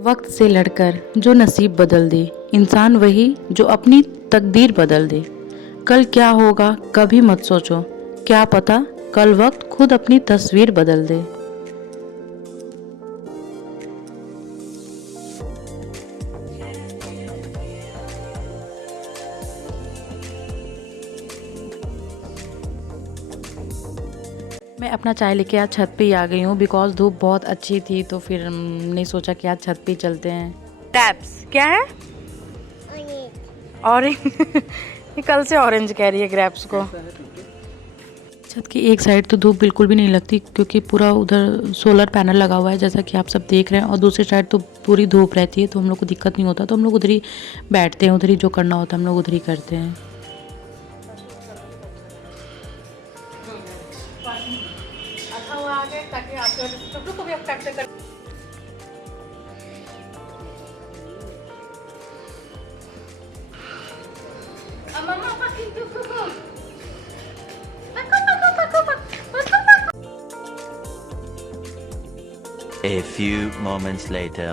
वक्त से लड़कर जो नसीब बदल दे, इंसान वही जो अपनी तकदीर बदल दे। कल क्या होगा कभी मत सोचो, क्या पता कल वक्त खुद अपनी तस्वीर बदल दे। मैं अपना चाय लेके आज छत पे ही आ गई हूँ बिकॉज धूप बहुत अच्छी थी, तो फिर हमने सोचा कि आज छत पे ही चलते हैं। टैप्स क्या है? ऑरेंज कल से ऑरेंज कह रही है ग्रेप्स को। छत की एक साइड तो धूप बिल्कुल भी नहीं लगती क्योंकि पूरा उधर सोलर पैनल लगा हुआ है जैसा कि आप सब देख रहे हैं, और दूसरी साइड तो पूरी धूप रहती है, तो हम लोग को दिक्कत नहीं होता, तो हम लोग उधर ही बैठते हैं, उधर ही जो करना होता है हम लोग उधर ही करते हैं। A few moments later.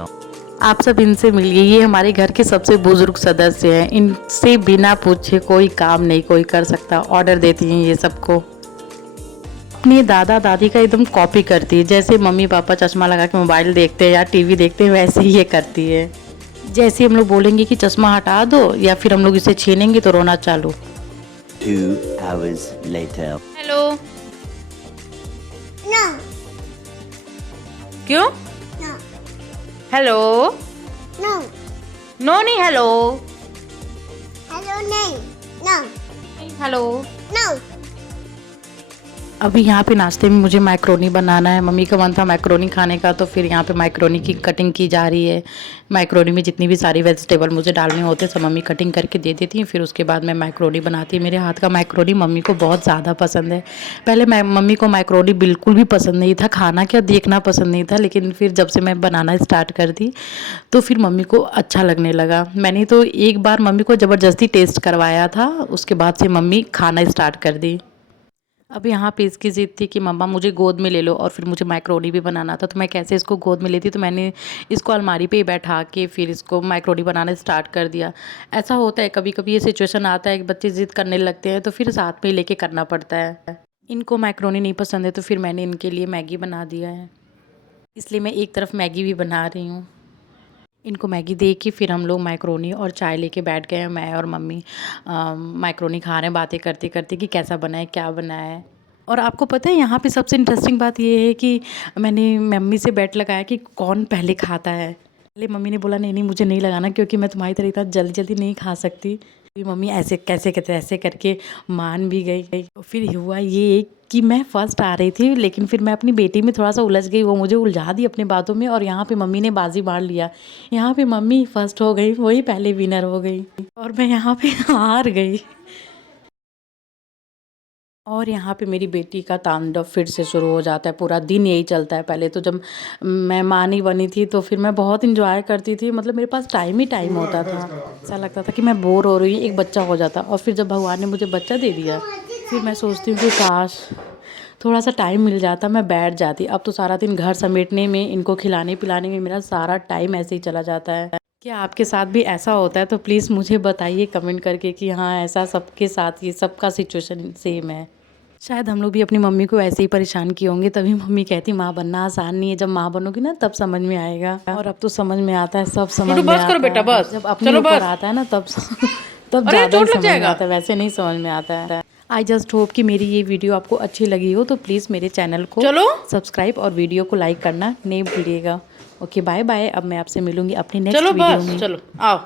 आप सब इनसे मिलिए, ये हमारे घर के सबसे बुजुर्ग सदस्य हैं। इनसे बिना पूछे कोई काम नहीं कोई कर सकता, ऑर्डर देती हैं ये सबको। अपने दादा दादी का एकदम कॉपी करती है, जैसे मम्मी पापा चश्मा लगा के मोबाइल देखते हैं या टीवी देखते हैं वैसे ही ये करती है। जैसे हम लोग बोलेंगे कि चश्मा हटा दो या फिर हम लोग इसे छीनेंगे तो रोना चालू। 2 hours later. हेलो। No, क्यों? no, hello. no. नो नहीं hello. Hello, name. No, hello. no. अभी यहाँ पे नाश्ते में मुझे मैक्रोनी बनाना है। मम्मी का मन था मैक्रोनी खाने का, तो फिर यहाँ पे मैक्रोनी की कटिंग की जा रही है। मैक्रोनी में जितनी भी सारी वेजिटेबल मुझे डालने होते हैं सब मम्मी कटिंग करके दे देती हैं, फिर उसके बाद मैं मैक्रोनी बनाती हूँ। मेरे हाथ का मैक्रोनी मम्मी को बहुत ज़्यादा पसंद है। पहले मम्मी को मैक्रोनी बिल्कुल भी पसंद नहीं था, खाना क्या देखना पसंद नहीं था, लेकिन फिर जब से मैं बनाना स्टार्ट कर दी तो फिर मम्मी को अच्छा लगने लगा। मैंने तो एक बार मम्मी को ज़बरदस्ती टेस्ट करवाया था, उसके बाद से मम्मी खाना स्टार्ट कर दी। अब यहाँ पे इसकी ज़िद थी कि मम्मा मुझे गोद में ले लो, और फिर मुझे मैक्रोनी भी बनाना था, तो मैं कैसे इसको गोद में लेती, तो मैंने इसको अलमारी पे ही बैठा के फिर इसको मैक्रोनी बनाना स्टार्ट कर दिया। ऐसा होता है कभी कभी ये सिचुएशन आता है कि बच्चे ज़िद करने लगते हैं तो फिर साथ में ही लेके करना पड़ता है। इनको मैक्रोनी नहीं पसंद है तो फिर मैंने इनके लिए मैगी बना दिया है, इसलिए मैं एक तरफ मैगी भी बना रही हूँ। इनको मैगी दे के फिर हम लोग मैक्रोनी और चाय लेके बैठ गए हैं, मैं और मम्मी मैक्रोनी खा रहे हैं बातें करते करते कि कैसा बना है क्या बना है। और आपको पता है यहाँ पे सबसे इंटरेस्टिंग बात ये है कि मैंने मम्मी से बेट लगाया कि कौन पहले खाता है। पहले मम्मी ने बोला नहीं नहीं मुझे नहीं लगाना क्योंकि मैं तुम्हारी तरह इतना जल्दी जल्दी नहीं खा सकती। फिर मम्मी ऐसे कैसे कहते ऐसे करके मान भी गई। फिर हुआ ये कि मैं फर्स्ट आ रही थी, लेकिन फिर मैं अपनी बेटी में थोड़ा सा उलझ गई, वो मुझे उलझा दी अपनी बातों में, और यहाँ पे मम्मी ने बाजी मार लिया। यहाँ पे मम्मी फर्स्ट हो गई, वही पहले विनर हो गई और मैं यहाँ पे हार गई। और यहाँ पे मेरी बेटी का तांडव फिर से शुरू हो जाता है, पूरा दिन यही चलता है। पहले तो जब मैं माँ नहीं बनी थी तो फिर मैं बहुत इंजॉय करती थी, मतलब मेरे पास टाइम ही टाइम होता था। ऐसा लगता था कि मैं बोर हो रही हूँ, एक बच्चा हो जाता, और फिर जब भगवान ने मुझे बच्चा दे दिया फिर मैं सोचती हूँ कि काश थोड़ा सा टाइम मिल जाता, मैं बैठ जाती। अब तो सारा दिन घर समेटने में, इनको खिलाने पिलाने में मेरा सारा टाइम ऐसे ही चला जाता है। क्या आपके साथ भी ऐसा होता है? तो प्लीज़ मुझे बताइए कमेंट करके कि हाँ ऐसा सबके साथ ये सबका सिचुएशन सेम है। शायद हम लोग भी अपनी मम्मी को ऐसे ही परेशान किए होंगे, तभी मम्मी कहती माँ बनना आसान नहीं है, जब माँ बनोगी ना तब समझ में आएगा। और अब तो समझ में आता है, सब समझ में आता है। बेटा बस जब अपने ऊपर आता है ना तब तब ज़्यादा समझ में आता है, वैसे नहीं समझ में आता है। आई जस्ट होप कि मेरी ये वीडियो आपको अच्छी लगी हो, तो प्लीज़ मेरे चैनल को सब्सक्राइब और वीडियो को लाइक करना नहीं भूलिएगा। Okay bye bye. अब मैं आपसे मिलूंगी अपने नेक्स्ट वीडियो में। चलो आओ,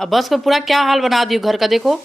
अब बस का पूरा क्या हाल बना दियो घर का, देखो।